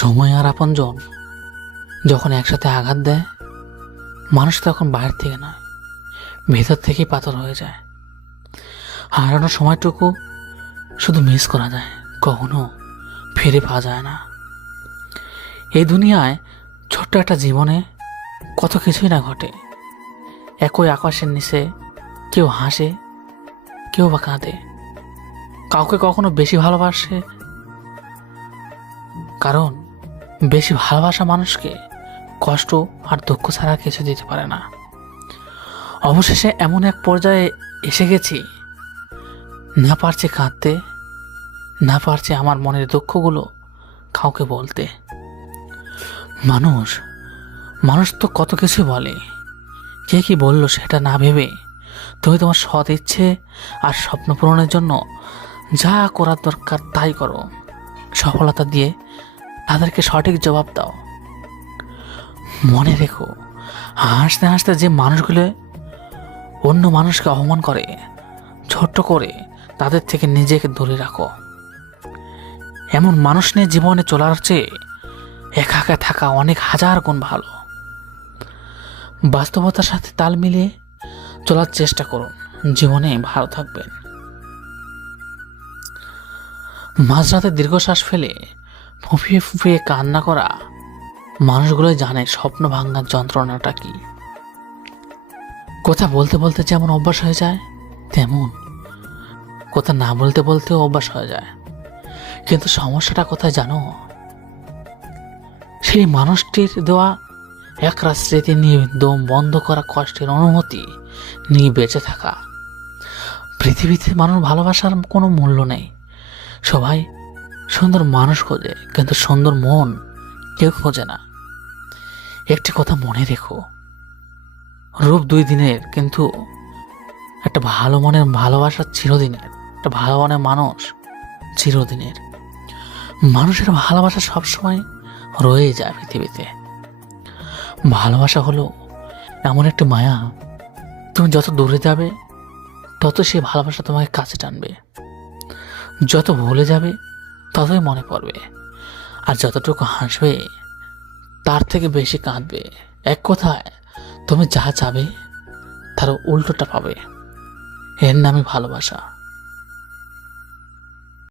সময় আর আপনজন। যখন একসাথে আঘাত দেয়, মানুষ তখন বাইরে থেকে নয়, ভেতর থেকেই পাথর হয়ে যায়। হারানোর সময়টুকু শুধু মিস করা যায়, কখনো ফিরে পাওয়া যায় না। এই দুনিয়ায় ছোট্ট একটা জীবনে কত কিছুই না ঘটে। একই আকাশের নিচে কেউ হাসে, কেউ বা কাঁদে। কাউকে কখনো বেশি ভালোবাসে, কারণ বেশি ভালোবাসা মানুষকে কষ্ট আর দুঃখ ছাড়া কিছু দিতে পারে না। অবশেষে এমন এক পর্যায়ে এসে গেছি, না পারছি কাঁদতে, না পারছি আমার মনের দুঃখগুলো কাউকে বলতে। মানুষ মানুষ তো কত কিছু বলে। কে কি বলল সেটা না ভেবে তুমি তোমার সৎ ইচ্ছে আর স্বপ্ন পূরণের জন্য যা করার দরকার তাই করো। সফলতা দিয়ে তাদেরকে সঠিক জবাব দাও। মনে রেখো, হাসতে হাসতে যে মানুষগুলো অন্য মানুষকে অপমান করে, ছোট্ট করে তাদের থেকে নিজেকে দূরে রাখো। এমন মানুষ নিয়ে জীবনে চলার চেয়ে একা একা থাকা অনেক হাজার গুণ ভালো। বাস্তবতার সাথে তাল মিলিয়ে চলার চেষ্টা করুন, জীবনে ভালো থাকবেন। মাঝরাতে দীর্ঘশ্বাস ফেলে ফুঁপিয়ে ফুঁপিয়ে কান্না করা মানুষগুলো জানে স্বপ্ন ভাঙার যন্ত্রণাটা কি। কথা বলতে বলতে যেমন অভ্যাস হয়ে যায়, তেমন কথা না বলতে বলতেও অভ্যাস হয়ে যায়। কিন্তু সমস্যাটা কোথায় জানো? সেই মানুষটির দেওয়া এক স্মৃতি নিয়ে দম বন্ধ করা কষ্টের অনুমতি নিয়ে বেঁচে থাকা। পৃথিবীতে মানুষ ভালোবাসার কোনো মূল্য নেই। সবাই সুন্দর মানুষ খোঁজে, কিন্তু সুন্দর মন কেউ খোঁজে না। একটি কথা মনে রেখো। রূপ দুই দিনের, কিন্তু একটা ভালো মনের ভালোবাসা চিরদিনের, একটা ভালো মনের মানুষ চিরদিনের। মানুষের ভালোবাসা সবসময় রয়ে যায় পৃথিবীতে। ভালোবাসা হলো এমন একটি মায়া। তুমি যত দূরে যাবে, তত সে ভালোবাসা তোমাকে কাছে টানবে। যত ভুলে যাবে ততই মনে পড়বে। আর যতটুকু হাসবে, তার থেকে বেশি কাঁদবে। এক কথায়, তুমি যা চাবে, তার উল্টোটা পাবে। এর নামই ভালোবাসা।